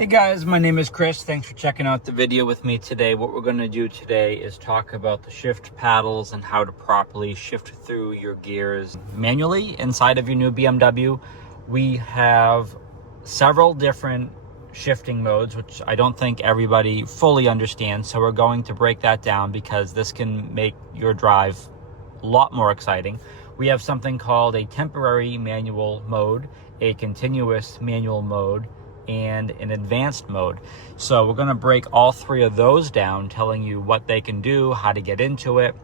Hey guys, my name is Chris. Thanks for checking out the video with me today. What we're going to do today is talk about the shift paddles and how to properly shift through your gears manually inside of your new BMW. We have several different shifting modes, which I don't think everybody fully understands. So we're going to break that down because this can make your drive a lot more exciting. We have something called a temporary manual mode, a continuous manual mode, and an advanced mode. So we're going to break all three of those down, telling you what they can do, how to get into it,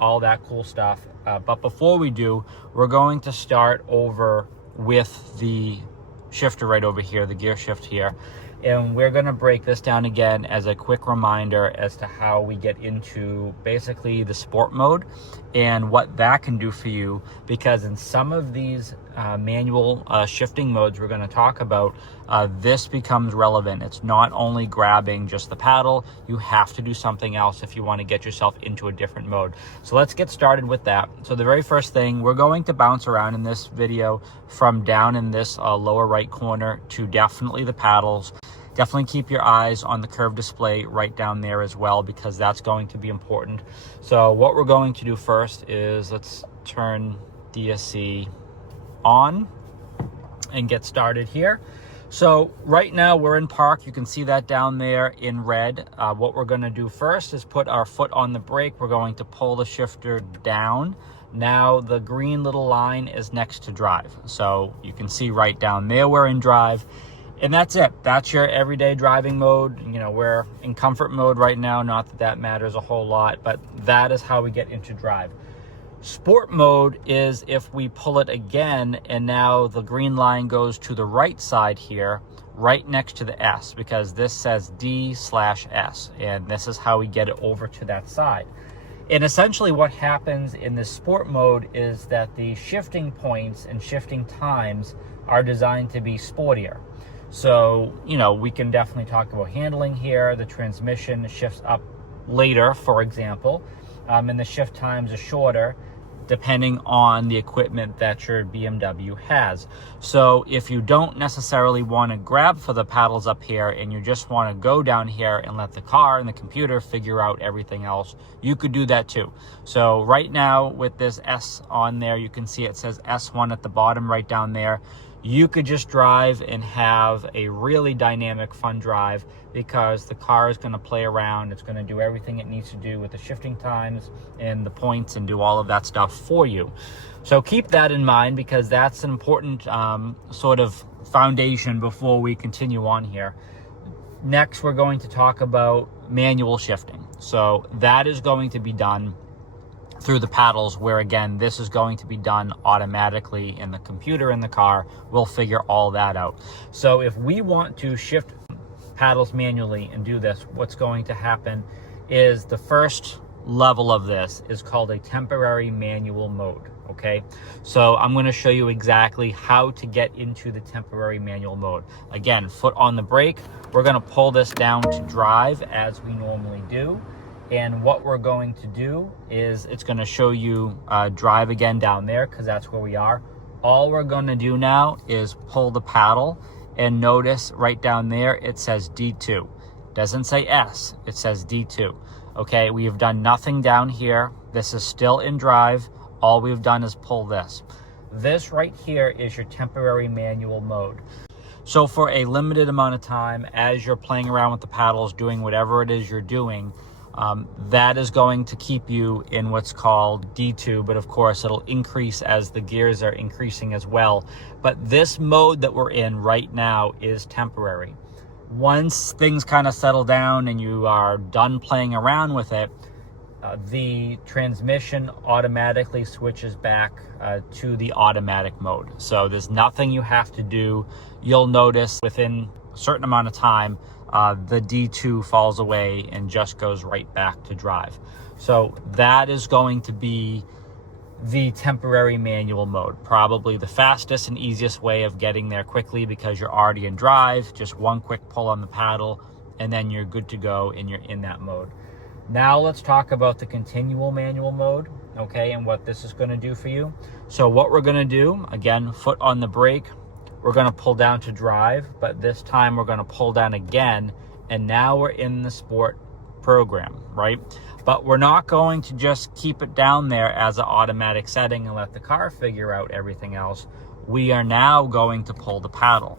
all that cool stuff. But before we do, we're going to start over with the shifter right over here, the gear shift here. And we're going to break this down again as a quick reminder as to how we get into basically the sport mode and what that can do for you. Because in some of these manual shifting modes we're going to talk about, this becomes relevant. It's not only grabbing just the paddle, you have to do something else if you want to get yourself into a different mode. So let's get started with that. So the very first thing, we're going to bounce around in this video from down in this lower right corner to definitely the paddles. Definitely keep your eyes on the curved display right down there as well, because that's going to be important. So what we're going to do first is let's turn DSC on and get started here. So right now we're in park. You can see that down there in red. What we're going to do first is put our foot on the brake. We're going to pull the shifter down. Now the green little line is next to drive. So you can see right down there we're in drive. And that's it. That's your everyday driving mode. You know, we're in comfort mode right now. Not that that matters a whole lot, but that is how we get into drive. Sport mode is if we pull it again, and now the green line goes to the right side here, right next to the S, because this says D/S, and this is how we get it over to that side. And essentially what happens in this sport mode is that the shifting points and shifting times are designed to be sportier. So, you know, we can definitely talk about handling here. The transmission shifts up later, for example, and the shift times are shorter depending on the equipment that your BMW has. So if you don't necessarily want to grab for the paddles up here and you just want to go down here and let the car and the computer figure out everything else, you could do that too. So right now with this S on there, you can see it says S1 at the bottom right down there. You could just drive and have a really dynamic, fun drive, because the car is going to play around. It's going to do everything it needs to do with the shifting times and the points and do all of that stuff for you. So keep that in mind, because that's an important sort of foundation before we continue on here. Next, we're going to talk about manual shifting. So that is going to be done through the paddles, where again, this is going to be done automatically, and the computer in the car will figure all that out. So if we want to shift paddles manually and do this, what's going to happen is the first level of this is called a temporary manual mode. Okay, so I'm going to show you exactly how to get into the temporary manual mode. Again, foot on the brake. We're going to pull this down to drive as we normally do. And what we're going to do is it's going to show you drive again down there, because that's where we are. All we're going to do now is pull the paddle, and notice right down there it says D2. It doesn't say S, it says D2. Okay, we have done nothing down here. This is still in drive. All we've done is pull this. This right here is your temporary manual mode. So for a limited amount of time, as you're playing around with the paddles, doing whatever it is you're doing, that is going to keep you in what's called D2, but of course it'll increase as the gears are increasing as well. But this mode that we're in right now is temporary. Once things kind of settle down and you are done playing around with it, the transmission automatically switches back to the automatic mode. So there's nothing you have to do. You'll notice within a certain amount of time, the D2 falls away and just goes right back to drive. So that is going to be the temporary manual mode. Probably the fastest and easiest way of getting there quickly, because you're already in drive. Just one quick pull on the paddle and then you're good to go and you're in that mode. Now let's talk about the continual manual mode, okay, and what this is going to do for you. So what we're going to do, again, foot on the brake, we're going to pull down to drive, but this time we're going to pull down again, and now we're in the sport program, right? But we're not going to just keep it down there as an automatic setting and let the car figure out everything else. We are now going to pull the paddle.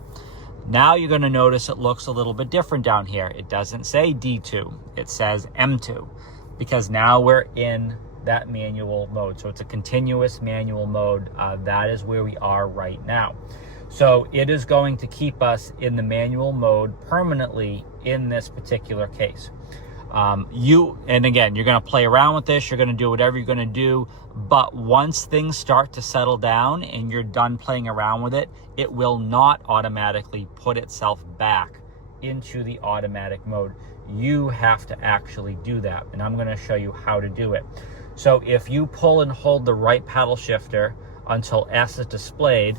Now you're going to notice it looks a little bit different down here. It doesn't say D2, it says M2, because now we're in that manual mode. So it's a continuous manual mode. That is where we are right now. So it is going to keep us in the manual mode permanently in this particular case. And again, you're going to play around with this. You're going to do whatever you're going to do. But once things start to settle down and you're done playing around with it, it will not automatically put itself back into the automatic mode. You have to actually do that. And I'm going to show you how to do it. So if you pull and hold the right paddle shifter until S is displayed,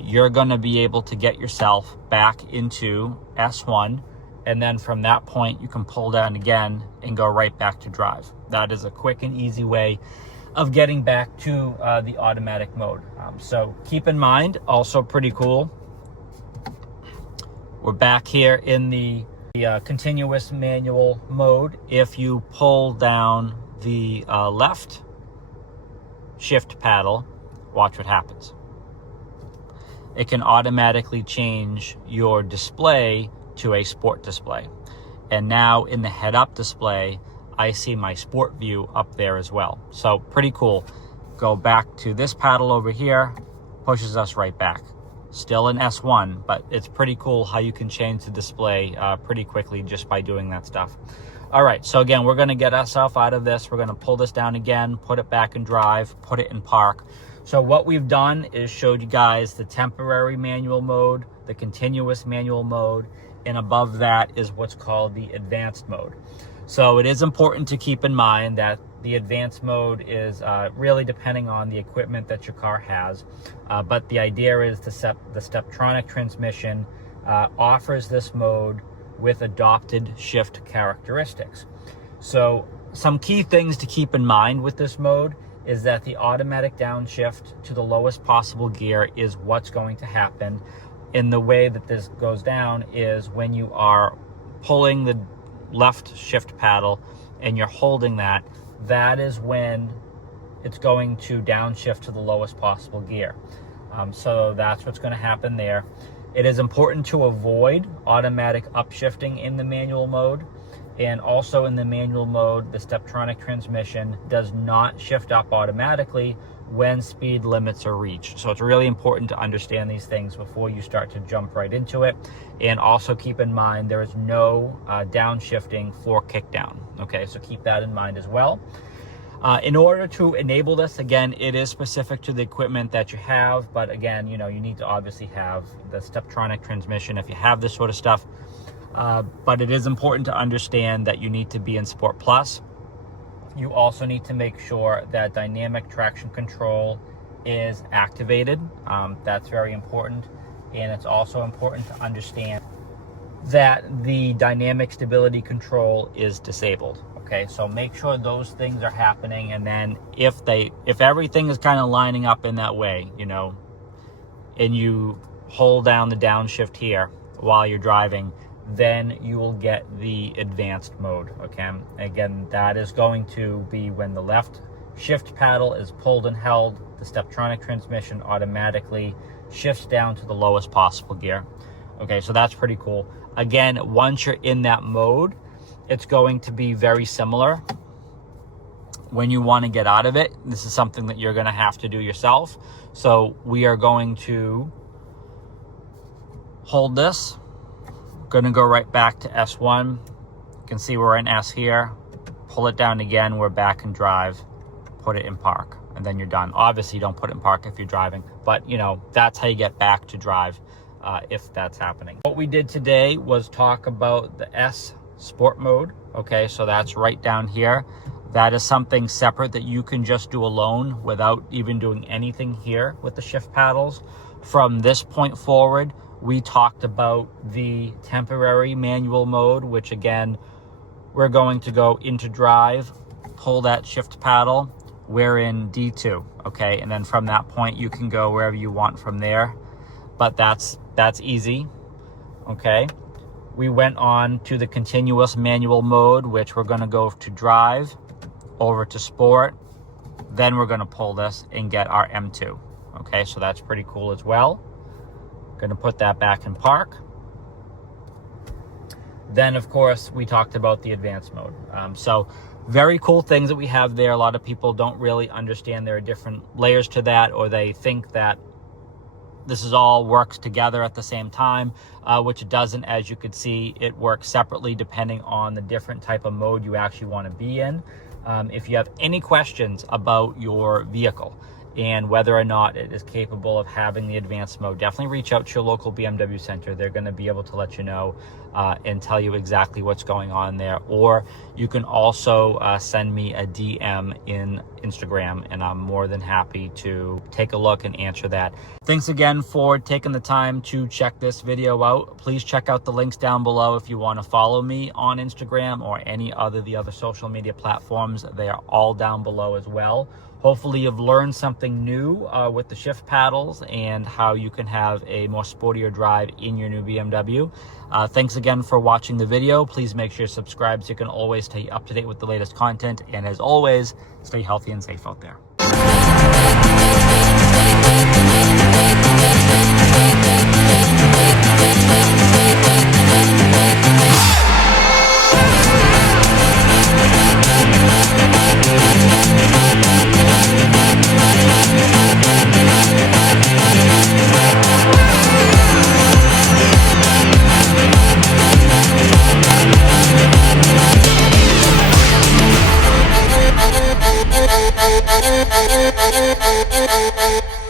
you're going to be able to get yourself back into S1. And then from that point, you can pull down again and go right back to drive. That is a quick and easy way of getting back to the automatic mode. So keep in mind, also pretty cool, we're back here in the continuous manual mode. If you pull down the left shift paddle, watch what happens. It can automatically change your display to a sport display. And now in the head-up display, I see my sport view up there as well. So pretty cool. Go back to this paddle over here, pushes us right back. Still in S1, but it's pretty cool how you can change the display pretty quickly just by doing that stuff. All right, so again, we're gonna get ourselves out of this. We're gonna pull this down again, put it back in drive, put it in park. So what we've done is showed you guys the temporary manual mode, the continuous manual mode, and above that is what's called the advanced mode. So it is important to keep in mind that the advanced mode is really depending on the equipment that your car has. But the idea is the Steptronic transmission offers this mode with adopted shift characteristics. So some key things to keep in mind with this mode is that the automatic downshift to the lowest possible gear is what's going to happen. And the way that this goes down is when you are pulling the left shift paddle and you're holding that, that is when it's going to downshift to the lowest possible gear. So that's what's going to happen there. It is important to avoid automatic upshifting in the manual mode. And also in the manual mode, the Steptronic transmission does not shift up automatically when speed limits are reached. So it's really important to understand these things before you start to jump right into it. And also keep in mind, there is no downshifting for kickdown. Okay, so keep that in mind as well. In order to enable this, again, it is specific to the equipment that you have. But again, you need to obviously have the Steptronic transmission if you have this sort of stuff. But it is important to understand that you need to be in Sport Plus. You also need to make sure that dynamic traction control is activated. That's very important. And it's also important to understand that the dynamic stability control is disabled. Okay, so make sure those things are happening. And then if everything is kind of lining up in that way, and you hold down the downshift here while you're driving, then you will get the advanced mode. Okay, again, that is going to be when the left shift paddle is pulled and held, the Steptronic transmission automatically shifts down to the lowest possible gear. Okay, so that's pretty cool. Again, once you're in that mode, it's going to be very similar. When you want to get out of it, this is something that you're going to have to do yourself. So we are going to hold this. Going to go right back to S1. You can see we're in S here. Pull it down again. We're back in drive. Put it in park. And then you're done. Obviously, don't put it in park if you're driving. But, that's how you get back to drive if that's happening. What we did today was talk about the S Sport mode. Okay, so that's right down here. That is something separate that you can just do alone without even doing anything here with the shift paddles. From this point forward, we talked about the temporary manual mode, which again, we're going to go into drive, pull that shift paddle, we're in D2, okay? And then from that point, you can go wherever you want from there. but that's easy. Okay, we went on to the continuous manual mode, which we're going to go to drive, over to sport, then we're going to pull this and get our M2. Okay, so that's pretty cool as well. Going to put that back in park. Then, of course, we talked about the advanced mode. So very cool things that we have there. A lot of people don't really understand there are different layers to that, or they think that this is all works together at the same time, which it doesn't. As you could see, it works separately depending on the different type of mode you actually want to be in. If you have any questions about your vehicle and whether or not it is capable of having the advanced mode, definitely reach out to your local BMW center. They're going to be able to let you know and tell you exactly what's going on there. Or you can also send me a DM in Instagram, and I'm more than happy to take a look and answer that. Thanks again for taking the time to check this video out. Please check out the links down below if you want to follow me on Instagram or any other the other social media platforms. They are all down below as well. Hopefully you've learned something new with the shift paddles and how you can have a more sportier drive in your new BMW. Thanks again for watching the video. Please make sure to subscribe so you can always stay up to date with the latest content. And as always, stay healthy and safe out there. Thank you.